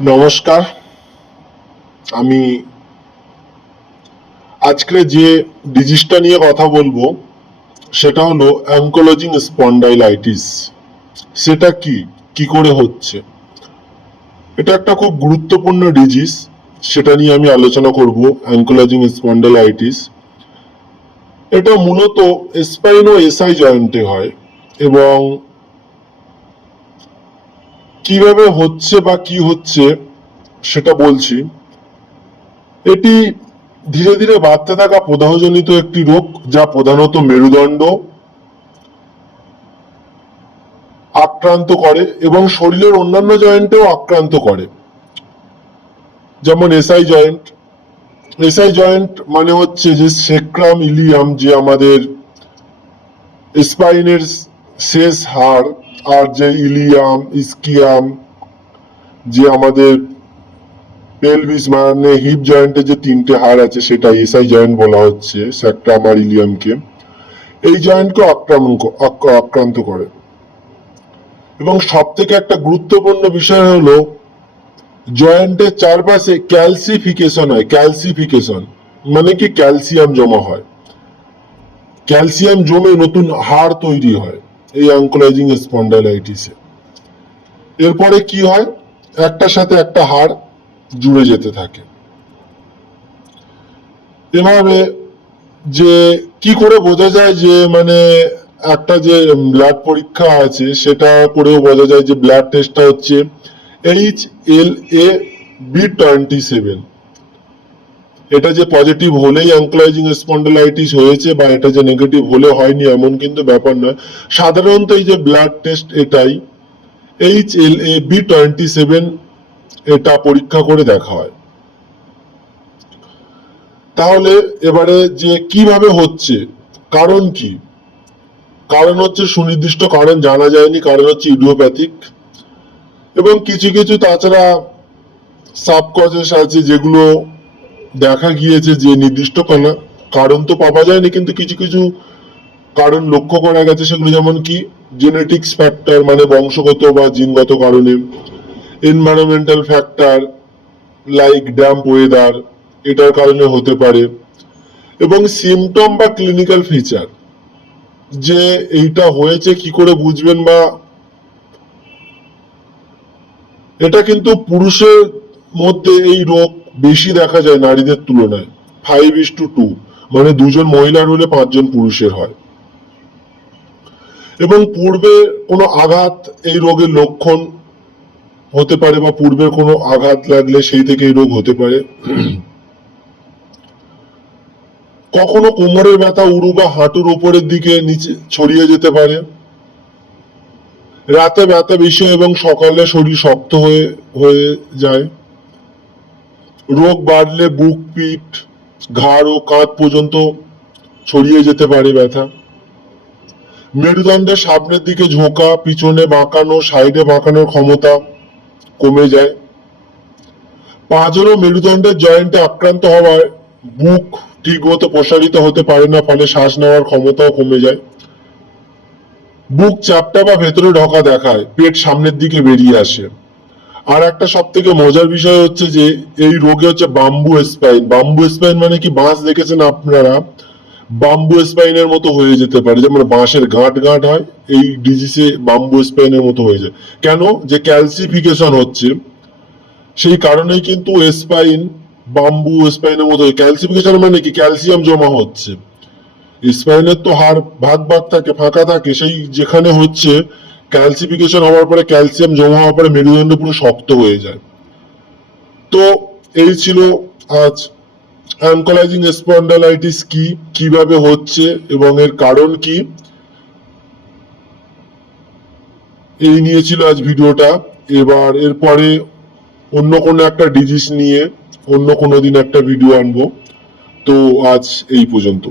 নমস্কার। আমি আজকে যে ডিজিজটা নিয়ে কথা বলবো সেটা হলো অ্যাঙ্কোলজিং স্পন্ডাইলাইটিস। সেটা কি, কি করে হচ্ছে? এটা একটা খুব গুরুত্বপূর্ণ ডিজিজ, সেটা নিয়ে আমি আলোচনা করব। অ্যাঙ্কোলজিং স্পন্ডাইলাইটিস এটা মূলত স্পাইন ও এসআই জয়েন্টে হয় এবং কিভাবে হচ্ছে বা কি হচ্ছে সেটা বলছি। এটি ধীরে ধীরে বাড়তে থাকা প্রদাহজনিত একটি রোগ, যা প্রধানত মেরুদণ্ড আক্রান্ত করে এবং শরীরের অন্যান্য জয়েন্টেও আক্রান্ত করে, যেমন এসআই জয়েন্ট। এসআই জয়েন্ট মানে হচ্ছে যে সেক্রাম ইলিয়াম, যে আমাদের স্পাইনের শেষ হাড়, আর যে ইলিয়াম ইস্কিয়াম, যে আমাদের পেলভিস মানে হিপ জয়েন্টে যে তিনটে হাড় আছে, সেটা এসআই জয়েন্ট বলা হচ্ছে, সেক্রাম আর ইলিয়ামকে। এই জয়েন্টকে আক্রান্ত করে। এবং সব থেকে একটা গুরুত্বপূর্ণ বিষয় হলো জয়েন্টের চারপাশে ক্যালসিফিকেশন হয়। ক্যালসিফিকেশন মানে কি, ক্যালসিয়াম জমা হয়। ক্যালসিয়াম জমে নতুন হাড় তৈরি হয় এই অ্যাঙ্কোলজিং স্পন্ডাইলাইটিসে। এরপরে কি হয়, একটার সাথে একটা হাড় জুড়ে যেতে থাকে। এভাবে যে কি করে বোঝা যায় যে মানে একটা যে ব্লাড পরীক্ষা আছে সেটা করেও বোঝা যায়, যে ব্লাড টেস্টটা হচ্ছে HLA-B27। এটা যে পজিটিভ হলেই অ্যাঙ্কোলজিং স্পন্ডাইলাইটিস হয়েছে বা এটা যে নেগেটিভ হলে হয়নি এমন কিন্তু ব্যাপার নয়। সাধারণত এই যে ব্লাড টেস্ট এটাই HLA-B27 এটা পরীক্ষা করে দেখা হয়। তাহলে এবারে যে কিভাবে হচ্ছে, কারণ কি? কারণ হচ্ছে সুনির্দিষ্ট কারণ জানা যায়নি, কারণ হচ্ছে ইডিওপ্যাথিক এবং কিছু কিছু তাছাড়া সাবকজেস আছে যেগুলো দেখা গিয়েছে যে নির্দিষ্ট কারণ তো পাওয়া যায়নি, কিন্তু কিছু কিছু কারণ লক্ষ্য করা গেছে। সেগুলো যেমন কি জেনেটিক্স ফ্যাক্টর মানে বংশগত বা জিনগত কারণে, environmental factor like damp weather এটার কারণে হতে পারে, এবং সিমটম বা ক্লিনিক্যাল ফিচার, যে এইটা হয়েছে কি করে বুঝবেন। বা এটা কিন্তু পুরুষের মধ্যে এই রোগ বেশি দেখা যায় নারীদের তুলনায়, 5:2, মানে 2 মহিলার হলে 5 পুরুষের হয়। এবং পূর্বে কোনো আঘাত এই রোগের লক্ষণ হতে পারে, বা পূর্বে কোনো আঘাত লাগলে সেই থেকে এই রোগ হতে পারে। কখনো কোমরের ব্যথা উরু বা হাঁটুর উপরের দিকে নিচে ছড়িয়ে যেতে পারে। রাতে ব্যথা বেশি এবং সকালে শরীর শক্ত হয়ে হয়ে যায়। রোগ বাড়লে বুক, পিঠ, ঘাড় ও কাঁধ পর্যন্ত ছড়িয়ে যেতে পারে ব্যথা। মেরুদণ্ডের সামনের দিকে ঝোঁকা, পিছনে বাঁকানো, সাইডে বাঁকানোর ক্ষমতা কমে যায়। পাঁজর ও মেরুদণ্ডের জয়েন্টে আক্রান্ত হওয়ায় বুক ঠিকমতো প্রসারিত হতে পারে না, ফলে শ্বাস নেওয়ার ক্ষমতাও কমে যায়। বুক চাপটা বা ভেতরে ঢোকা দেখায়, পেট সামনের দিকে বেরিয়ে আসে। আর একটা সব থেকে মজার বিষয় হচ্ছে যে এই রোগে হচ্ছে বাম্বু স্পাইন। বাম্বু স্পাইন মানে কি, বাঁশ দেখেছেন আপনারা, বাম্বু স্পাইনের মতো হয়ে যেতে পারে, যেমন বাঁশের গাঁট গাঁট হয়, এই ডিজিজে বাম্বু স্পাইনের মতো হয়ে যায়। কেন? যে ক্যালসিফিকেশন হচ্ছে, সেই কারণেই কিন্তু স্পাইন বাম্বু স্পাইনের মতো। ক্যালসিফিকেশন মানে কি, ক্যালসিয়াম জমা হচ্ছে। স্পাইনের তো হাড় ভাগ ভাগ থাকে, ফাঁকা থাকে, সেই যেখানে হচ্ছে ক্যালসিফিকেশন হওয়ার পরে ক্যালসিয়াম জমা হওয়ার পরে মেরুদণ্ড পুরো শক্ত হয়ে যায়। তো এই ছিল আজ অ্যাঙ্কোলজিং স্পন্ডাইলাইটিস কি, কিভাবে হচ্ছে এবং এর কারণ কি, এই নিয়ে ছিল আজ ভিডিওটা। এবার এরপরে অন্য কোনো একটা ডিজিজ নিয়ে অন্য কোনো দিন একটা ভিডিও আনবো। তো আজ এই পর্যন্ত।